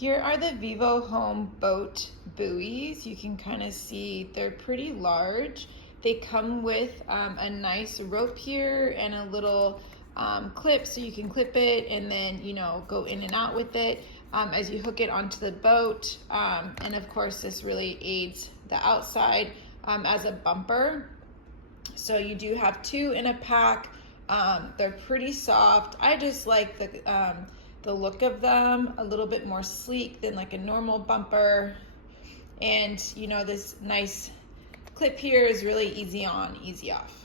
Here are the Vivohome boat buoys. You can kind of see they're pretty large. They come with a nice rope here and a little clip so you can clip it and then, you know, go in and out with it as you hook it onto the boat. And of course, this really aids the outside as a bumper. So you do have two in a pack. They're pretty soft. I just like the look of them, a little bit more sleek than like a normal bumper. And you know, this nice clip here is really easy on, easy off.